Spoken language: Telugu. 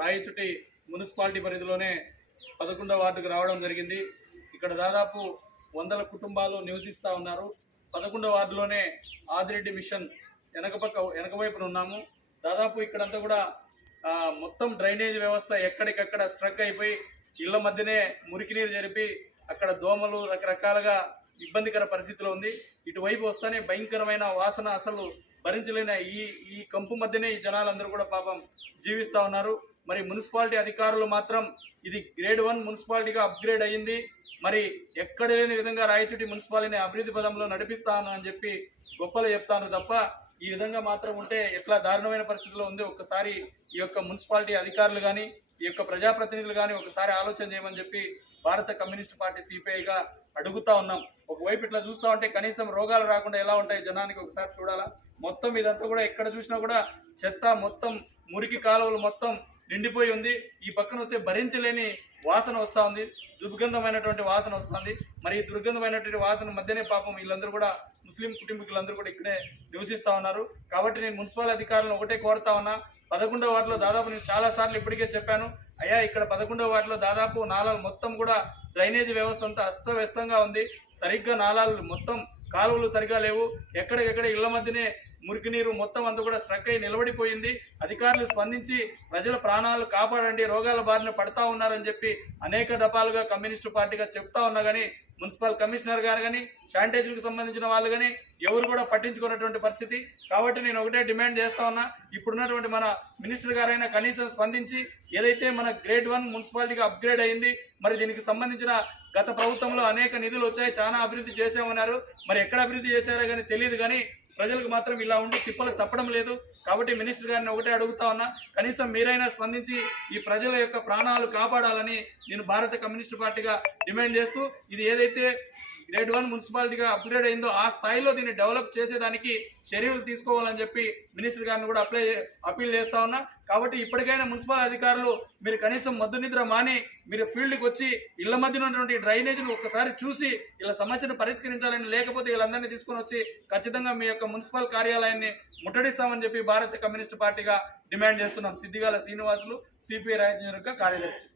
రాయచుటి మున్సిపాలిటీ పరిధిలోనే పదకొండవ వార్డుకు రావడం జరిగింది. ఇక్కడ దాదాపు వందల కుటుంబాలు నివసిస్తూ ఉన్నారు. పదకొండవ వార్డులోనే ఆదిరెడ్డి మిషన్ వెనకపక్క వెనకవైపున ఉన్నాము. దాదాపు ఇక్కడంతా కూడా మొత్తం డ్రైనేజ్ వ్యవస్థ ఎక్కడికక్కడ స్ట్రక్ అయిపోయి ఇళ్ళ మధ్యనే మురికి నీరు జరిపి అక్కడ దోమలు రకరకాలుగా ఇబ్బందికర పరిస్థితిలో ఉంది. ఇటువైపు వస్తేనే భయంకరమైన వాసన అసలు భరించలేని ఈ ఈ కంపు మధ్యనే ఈ జనాలందరూ కూడా పాపం జీవిస్తూ ఉన్నారు. మరి మున్సిపాలిటీ అధికారులు మాత్రం ఇది గ్రేడ్ వన్ మున్సిపాలిటీగా అప్గ్రేడ్ అయ్యింది. మరి ఎక్కడ లేని విధంగా రాయచూటి మున్సిపాలిటీని అభివృద్ధి పదంలో నడిపిస్తాను అని చెప్పి గొప్పలు చెప్తాను తప్ప ఈ విధంగా మాత్రం ఉంటే ఎట్లా దారుణమైన పరిస్థితిలో ఉంది. ఒక్కసారి ఈ యొక్క మున్సిపాలిటీ అధికారులు కానీ ఈ యొక్క ప్రజాప్రతినిధులు కానీ ఒకసారి ఆలోచన చేయమని చెప్పి భారత కమ్యూనిస్ట్ పార్టీ సిపిఐగా అడుగుతా ఉన్నాం. ఒకవైపు ఇట్లా చూస్తా ఉంటే కనీసం రోగాలు రాకుండా ఎలా ఉంటాయి జనానికి ఒకసారి చూడాలా? మొత్తం ఇదంతా కూడా ఎక్కడ చూసినా కూడా చెత్త మొత్తం మురికి కాలువలు మొత్తం నిండిపోయి ఉంది. ఈ పక్కన వస్తే భరించలేని వాసన వస్తూ ఉంది. దుర్గంధమైనటువంటి వాసన వస్తుంది మరి ఈ దుర్గంధమైనటువంటి వాసన మధ్యనే పాపం వీళ్ళందరూ కూడా ముస్లిం కుటుంబీకులందరూ కూడా ఇక్కడే నివసిస్తా ఉన్నారు. కాబట్టి నేను మున్సిపల్ అధికారులను ఒకటే కోరుతా ఉన్నా. పదకొండవ వార్డులో దాదాపు నేను చాలా సార్లు ఇప్పటికే చెప్పాను. అయ్యా ఇక్కడ పదకొండవ వార్డులో దాదాపు నాలాలు మొత్తం కూడా డ్రైనేజీ వ్యవస్థ అంతా అస్తవ్యస్తంగా ఉంది. సరిగ్గా నాలాలు మొత్తం కాలువలు సరిగా లేవు. ఎక్కడికెక్కడ ఇళ్ళ మధ్యనే మురికి నీరు మొత్తం అంతా కూడా స్ట్రక్ అయి నిలబడిపోయింది. అధికారులు స్పందించి ప్రజల ప్రాణాలు కాపాడండి రోగాల బారిన పడతా ఉన్నారని చెప్పి అనేక దఫాలుగా కమ్యూనిస్టు పార్టీగా చెప్తా ఉన్నా కానీ మున్సిపల్ కమిషనర్ గారు కానీ శానిటేషన్కి సంబంధించిన వాళ్ళు కానీ ఎవరు కూడా పట్టించుకున్నటువంటి పరిస్థితి. కాబట్టి నేను ఒకటే డిమాండ్ చేస్తా ఉన్నా ఇప్పుడున్నటువంటి మన మినిస్టర్ గారైనా కనీసం స్పందించి ఏదైతే మన గ్రేడ్ వన్ మున్సిపాలిటీగా అప్గ్రేడ్ అయింది మరి దీనికి సంబంధించిన గత ప్రభుత్వంలో అనేక నిధులు వచ్చాయి చాలా అభివృద్ధి చేసామన్నారు మరి ఎక్కడ అభివృద్ధి చేశారో కానీ తెలియదు కానీ ప్రజలకు మాత్రం ఇలా ఉండి తిప్పలు తప్పడం లేదు. కాబట్టి మినిస్టర్ గారిని ఒకటే అడుగుతా ఉన్నా కనీసం మీరైనా స్పందించి ఈ ప్రజల యొక్క ప్రాణాలు కాపాడాలని నేను భారత కమ్యూనిస్ట్ పార్టీగా డిమాండ్ చేస్తూ ఇది ఏదైతే గ్రేడ్ వన్ మున్సిపాలిటీగా అప్గ్రేడ్ అయిందో ఆ స్థాయిలో దీన్ని డెవలప్ చేసేదానికి చర్యలు తీసుకోవాలని చెప్పి మినిస్టర్ గారిని కూడా అప్లై అప్పీల్ చేస్తా ఉన్నా. కాబట్టి ఇప్పటికైనా మున్సిపల్ అధికారులు మీరు కనీసం మద్దు నిద్ర మాని మీరు ఫీల్డ్కి వచ్చి ఇళ్ళ మధ్యన ఉన్నటువంటి డ్రైనేజీని ఒక్కసారి చూసి ఇలా సమస్యను పరిష్కరించాలని లేకపోతే వీళ్ళందరినీ తీసుకొని వచ్చి ఖచ్చితంగా మీ యొక్క మున్సిపల్ కార్యాలయాన్ని ముట్టడిస్తామని చెప్పి భారత కమ్యూనిస్ట్ పార్టీగా డిమాండ్ చేస్తున్నాం. సిద్దిగాల శ్రీనివాసులు సిపిఐ రాజ్యాంగ కార్యదర్శి.